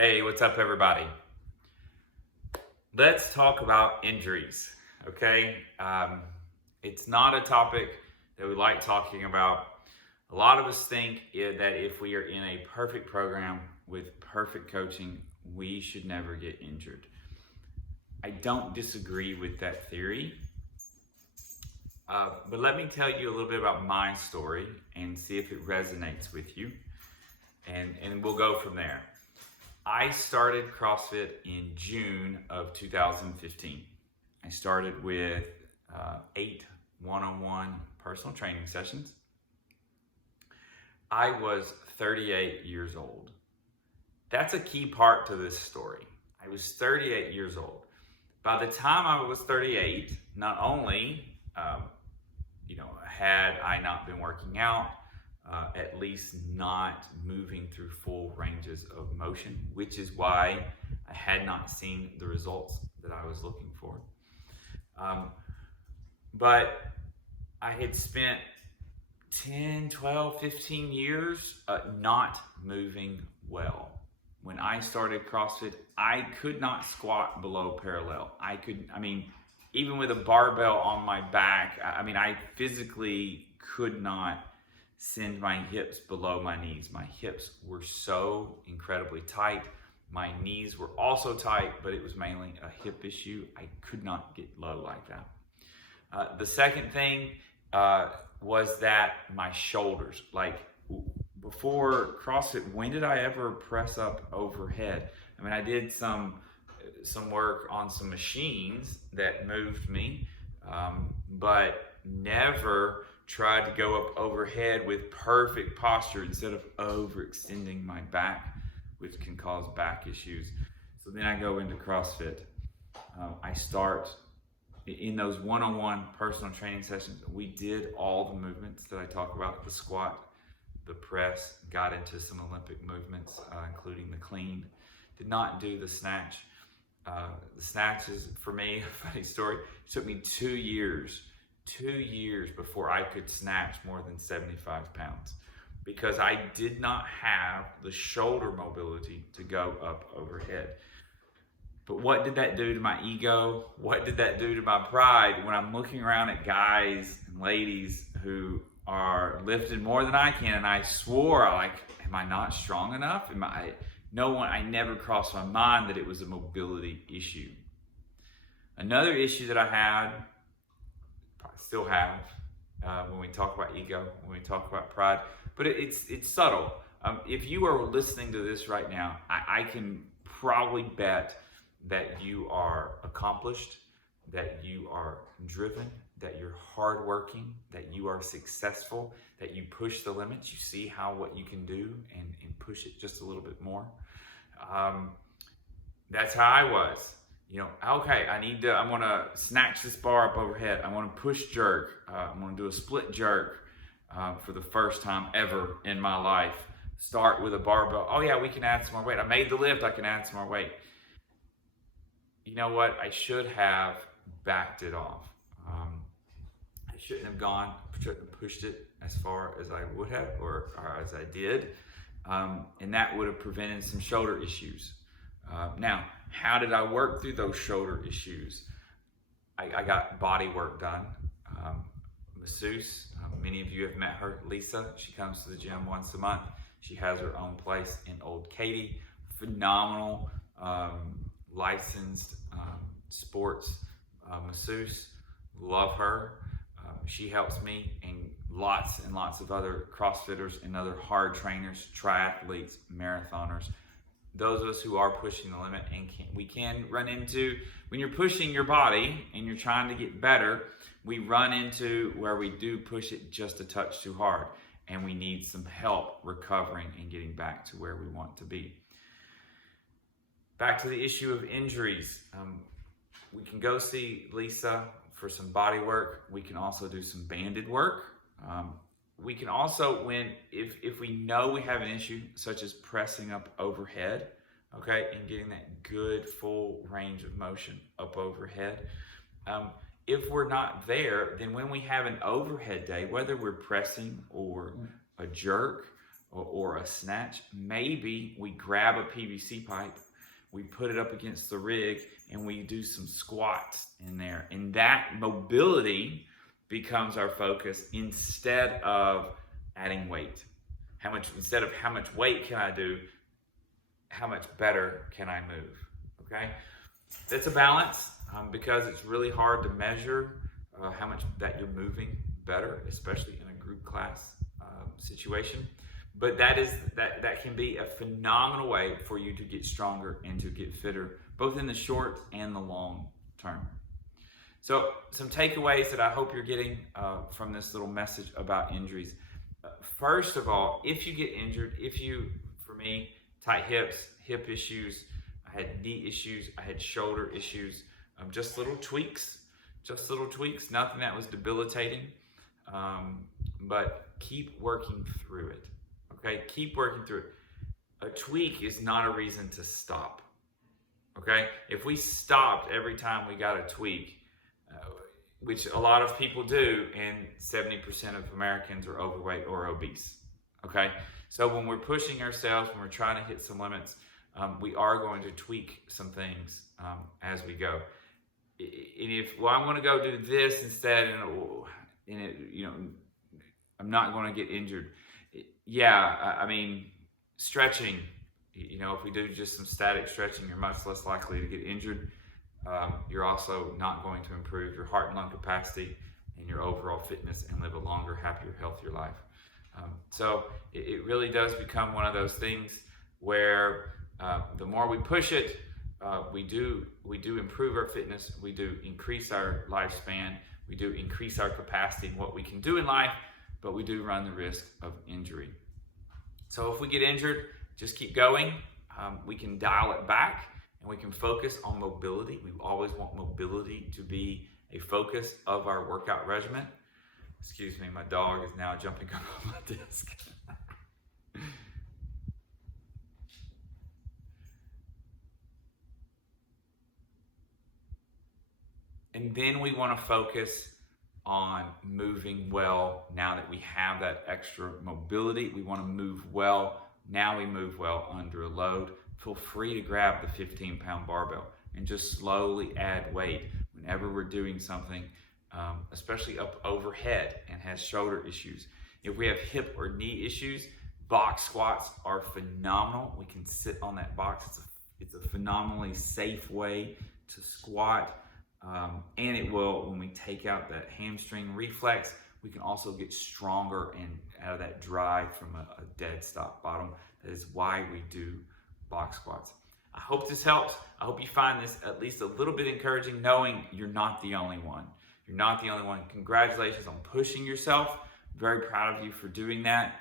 Hey, what's up, everybody? Let's talk about injuries, okay? It's not a topic that we like talking about. A lot of us think that if we are in a perfect program with perfect coaching, we should never get injured. I don't disagree with that theory, but let me tell you a little bit about my story and see if it resonates with you, and we'll go from there. I started CrossFit in June of 2015. I started with 8 one-on-one personal training sessions. I was 38 years old. That's a key part to this story. I was 38 years old. By the time I was 38, not only had I not been working out, at least not moving through full ranges of motion, which is why I had not seen the results that I was looking for. But I had spent 10, 12, 15 years not moving well. When I started CrossFit, I could not squat below parallel. Even with a barbell on my back, I physically could not send my hips below my knees. My hips were so incredibly tight. My knees were also tight, but it was mainly a hip issue. I could not get low like that. The second thing was that my shoulders, before CrossFit, when did I ever press up overhead? I did some work on some machines that moved me, but never tried to go up overhead with perfect posture instead of overextending my back, which can cause back issues. So then I go into CrossFit. I start in those one-on-one personal training sessions. We did all the movements that I talk about: the squat, the press, got into some Olympic movements, including the clean. Did not do the snatch. The snatch is, for me, a funny story. It took me 2 years before I could snatch more than 75 pounds because I did not have the shoulder mobility to go up overhead. But what did that do to my ego? What did that do to my pride when I'm looking around at guys and ladies who are lifting more than I can, and I swore, am I not strong enough? I never crossed my mind that it was a mobility issue. Another issue that I had, still have, when we talk about ego, when we talk about pride, but it's subtle. If you are listening to this right now, I can probably bet that you are accomplished, that you are driven, that you're hardworking, that you are successful, that you push the limits, you see what you can do and push it just a little bit more. That's how I was. Okay, I'm gonna snatch this bar up overhead. I wanna push jerk. I'm gonna do a split jerk for the first time ever in my life. Start with a barbell. Oh yeah, we can add some more weight. I made the lift, I can add some more weight. You know what? I should have backed it off. I shouldn't have pushed it as far as I would have or as I did. And that would have prevented some shoulder issues. Now, how did I work through those shoulder issues? I got body work done. Masseuse, many of you have met her, Lisa. She comes to the gym once a month. She has her own place in Old Katy. Phenomenal, licensed sports masseuse. Love her. She helps me and lots of other CrossFitters and other hard trainers, triathletes, marathoners. Those of us who are pushing the limit, and we can run into, when you're pushing your body and you're trying to get better, we run into where we do push it just a touch too hard, and we need some help recovering and getting back to where we want to be. Back to the issue of injuries. We can go see Lisa for some body work. We can also do some banded work. We can also, if we know we have an issue, such as pressing up overhead, okay, and getting that good full range of motion up overhead. If we're not there, then when we have an overhead day, whether we're pressing or a jerk or a snatch. Maybe we grab a PVC pipe, we put it up against the rig, and we do some squats in there. And that mobility becomes our focus instead of adding weight. Instead of how much weight can I do, how much better can I move? Okay, that's a balance because it's really hard to measure how much that you're moving better, especially in a group class situation. But that can be a phenomenal way for you to get stronger and to get fitter, both in the short and the long term. So some takeaways that I hope you're getting from this little message about injuries. First of all, if you get injured, for me, tight hips, hip issues, I had knee issues, I had shoulder issues, just little tweaks, nothing that was debilitating, but keep working through it, okay? Keep working through it. A tweak is not a reason to stop, okay? If we stopped every time we got a tweak, which a lot of people do, and 70% of Americans are overweight or obese, okay? So when we're pushing ourselves, when we're trying to hit some limits, we are going to tweak some things as we go. And if, I'm going to go do this instead, and I'm not going to get injured. Yeah, I mean, stretching, if we do just some static stretching, you're much less likely to get injured. You're also not going to improve your heart and lung capacity and your overall fitness and live a longer, happier, healthier life. So it really does become one of those things where the more we push it, we do improve our fitness, we do increase our lifespan, we do increase our capacity in what we can do in life, but we do run the risk of injury. So if we get injured, just keep going. We can dial it back and we can focus on mobility. We always want mobility to be a focus of our workout regimen. Excuse me, my dog is now jumping up on my desk. And then we want to focus on moving well. Now that we have that extra mobility, we want to move well. Now we move well under a load. Feel free to grab the 15-pound barbell and just slowly add weight whenever we're doing something, especially up overhead and has shoulder issues. If we have hip or knee issues, box squats are phenomenal. We can sit on that box. It's a phenomenally safe way to squat. And it will, when we take out that hamstring reflex, we can also get stronger and out of that drive from a dead stop bottom. That is why we do box squats. I hope this helps. I hope you find this at least a little bit encouraging, knowing you're not the only one. You're not the only one. Congratulations on pushing yourself. Very proud of you for doing that.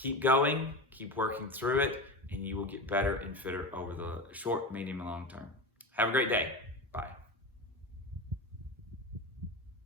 Keep going, keep working through it, and you will get better and fitter over the short, medium, and long term. Have a great day. Bye.